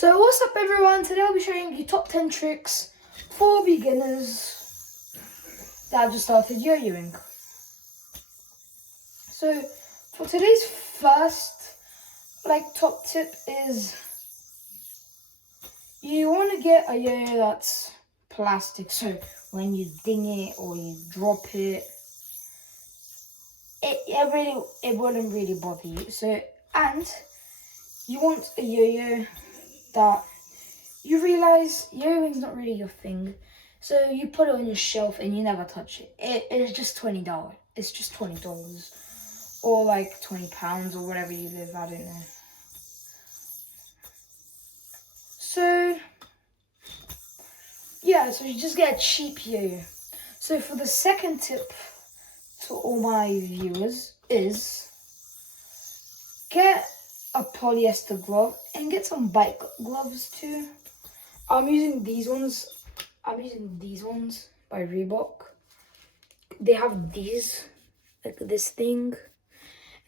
So what's up everyone, today I'll be showing you top 10 tricks for beginners that have just started yo-yoing. So for today's first top tip is you want to get a yo-yo that's plastic, so when you ding it or you drop it, it wouldn't really bother you. So, and you want a yo-yo that you realize yo-yoing's not really your thing, so you put it on your shelf and you never touch it. It's just $20. It's just $20 or like £20 or whatever you live. I don't know. So yeah, so you just get a cheap yo-yo. So for the second tip to all my viewers is get a polyester glove and get some bike gloves too. I'm using these ones by Reebok. They have these, like this thing,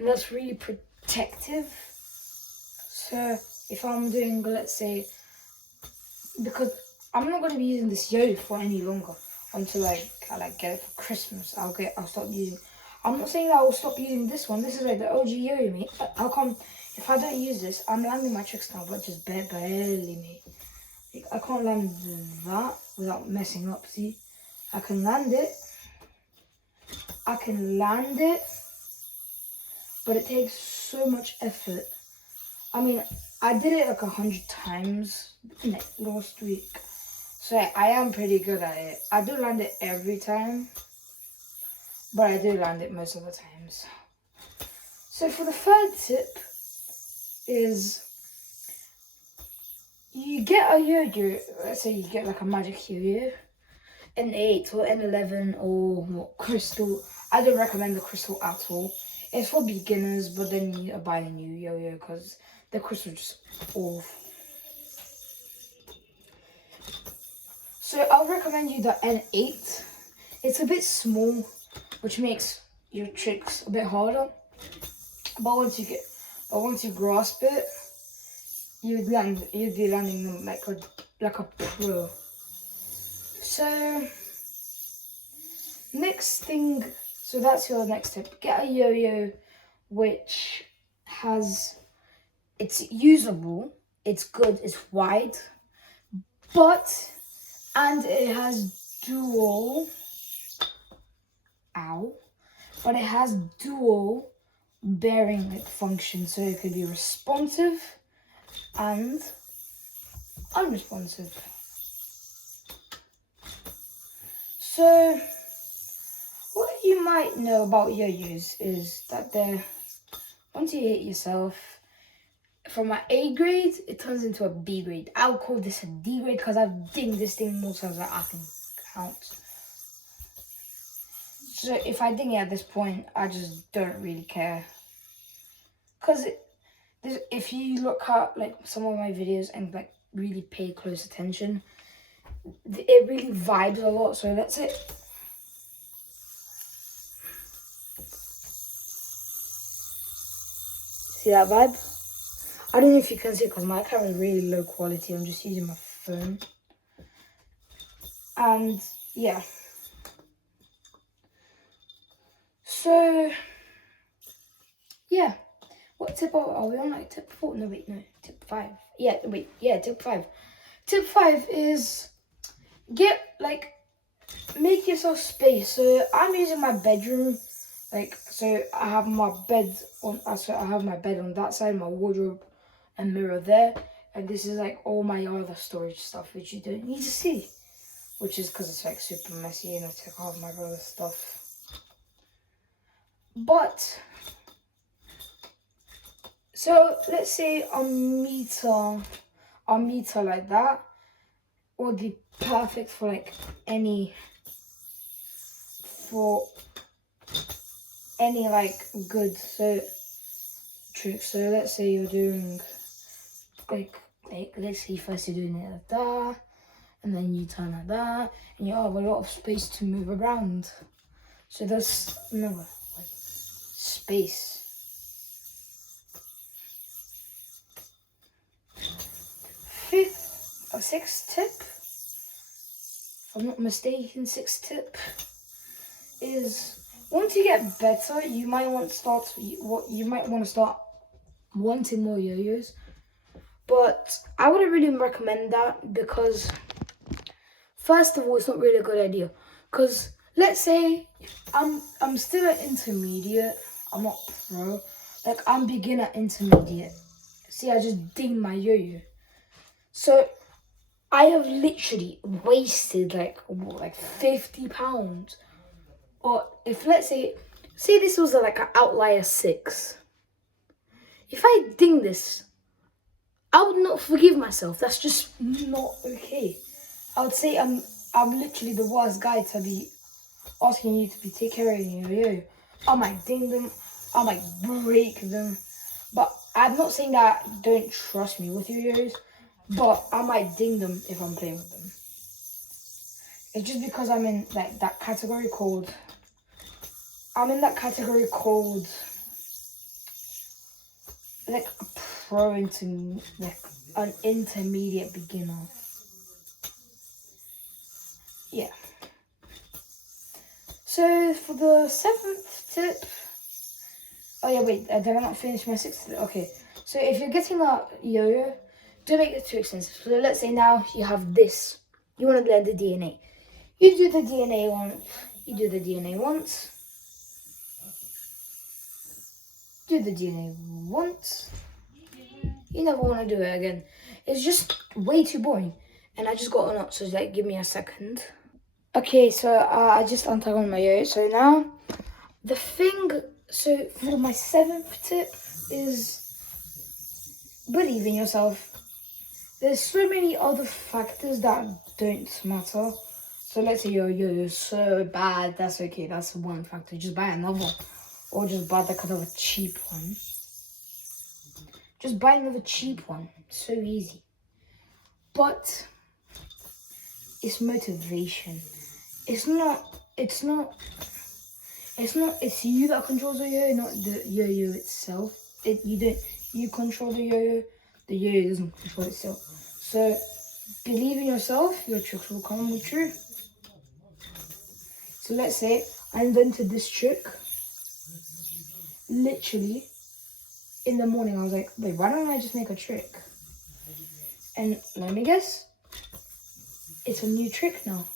and that's really protective. So if I'm doing, let's say, because I'm not going to be using this yo-yo for any longer until I get it for Christmas. I'll stop using. I'm not saying that I will stop using this one. This is like the OG yo-yo, mate. How come if I don't use this, I'm landing my tricks now, but just barely, mate. I can't land that without messing up. See, I can land it, but it takes so much effort. I mean, I did it like 100 times last week, so I am pretty good at it. I don't land it every time, but I do land it most of the times. So for the third tip is you get a yo-yo. Let's say you get like a magic yo-yo, N8 or N11 or crystal. I don't recommend the crystal at all. It's for beginners, but then you buy a new yo-yo because the crystal just off. So I'll recommend you the N8. It's a bit small, which makes your tricks a bit harder. But once you grasp it, you'd be landing them like a pro. So next thing, so that's your next tip. Get a yo-yo which it's usable, it's good, it's wide, and it has dual bearing function, so it could be responsive and unresponsive. So what you might know about yo-yos is that once you hit yourself, from an A grade, it turns into a B grade. I'll call this a D grade because I've dinged this thing more times than I can count. So if I ding it at this point, I just don't really care. Because if you look at some of my videos and really pay close attention, it really vibes a lot. So that's it. See that vibe? I don't know if you can see because my camera is really low quality. I'm just using my phone. And yeah. So yeah. What tip are we on? Tip 4? No, wait, no. Tip 5. Yeah, wait. Yeah, tip 5. Tip 5 is make yourself space. So I'm using my bedroom. So I have my bed on. So I have my bed on that side, my wardrobe and mirror there, and this is all my other storage stuff which you don't need to see, which is because it's super messy and I took all of my other stuff. But so let's say a meter like that would be perfect for any good trick. So let's say you're doing let's say first you're doing it like that, and then you turn like that, and you have a lot of space to move around. So there's no space. sixth tip, if I'm not mistaken, sixth tip is once you get better, you might want to start wanting more yo-yos. But I wouldn't really recommend that because first of all, it's not really a good idea. Because let's say I'm still an intermediate. I'm not pro. Like I'm beginner intermediate. See, I just dinged my yo-yo. So I have literally wasted like £50. Or if let's say this was like an outlier 6. If I ding this, I would not forgive myself. That's just not okay. I would say I'm literally the worst guy to be asking you to be take care of your yo-yo. I might ding them, I might break them. But I'm not saying that don't trust me with your yo-yos, but I might ding them if I'm playing with them. It's just because I'm in like that category called like a pro into like an intermediate beginner. Yeah. So for the 7th tip, oh yeah, wait, did I not finish my 6th tip? Okay. So if you're getting a yo-yo, don't make it too expensive. So let's say now you have this. You want to blend the DNA. You do the DNA once. Do the DNA once. You never want to do it again. It's just way too boring. And I just got a knot, so like, give me a second. Okay, so I just untangled my yo-yo. So now, so for my 7th tip is believe in yourself. There's so many other factors that don't matter. So let's say your yo-yo is so bad, that's okay, that's one factor. Just buy another one. Or just buy the kind of a cheap one. Just buy another cheap one. So easy. But it's motivation. It's you that controls the yo-yo, not the yo-yo itself. You control the yo-yo. The yo-yo doesn't control itself. So believe in yourself, your tricks will come true. So let's say I invented this trick. Literally, in the morning I was like, wait, why don't I just make a trick? And let me guess, it's a new trick now.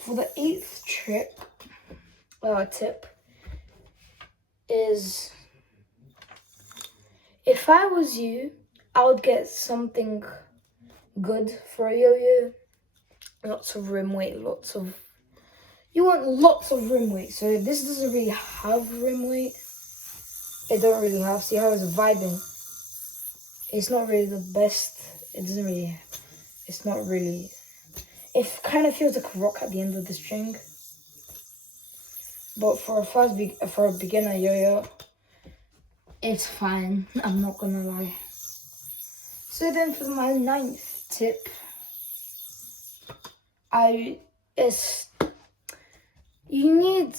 For the 8th tip is, if I was you, I would get something good for a yo-yo. Lots of rim weight, you want lots of rim weight. So this doesn't really have rim weight. It don't really have. See how it's vibing? It's not really the best. It kind of feels like a rock at the end of the string. But for a beginner yo-yo, it's fine. I'm not gonna lie. So then for my 9th tip, you need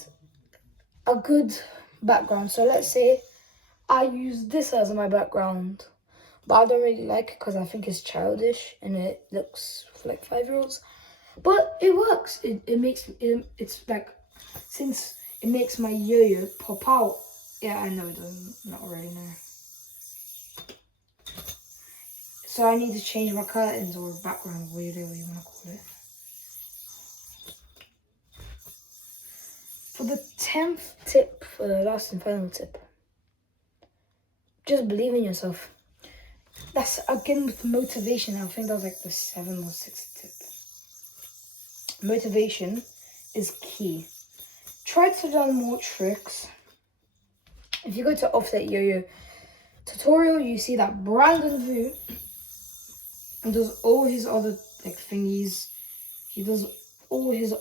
a good background. So let's say I use this as my background, but I don't really like it because I think it's childish and it looks like 5-year-olds. But it works. It's like, since it makes my yo-yo pop out. Yeah, I know, not really know. So I need to change my curtains or background, whatever you want to call it. For the 10th tip, for the last and final tip, just believe in yourself. That's again with motivation. I think that was like the 7th or 6th tip. Motivation is key. Try to learn more tricks. If you go to Offset Yo-Yo tutorial, you see that Brandon Vu does all his other like thingies. He does all his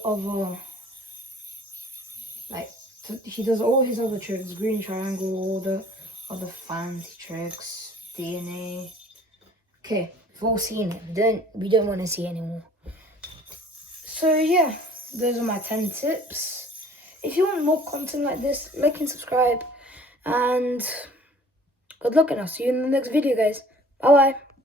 other tricks, green triangle, all the other fancy tricks, DNA. Okay, we've all seen it. We don't want to see anymore. So yeah, those are my 10 tips. If you want more content like this, like and subscribe. And good luck, and I'll see you in the next video, guys. Bye bye.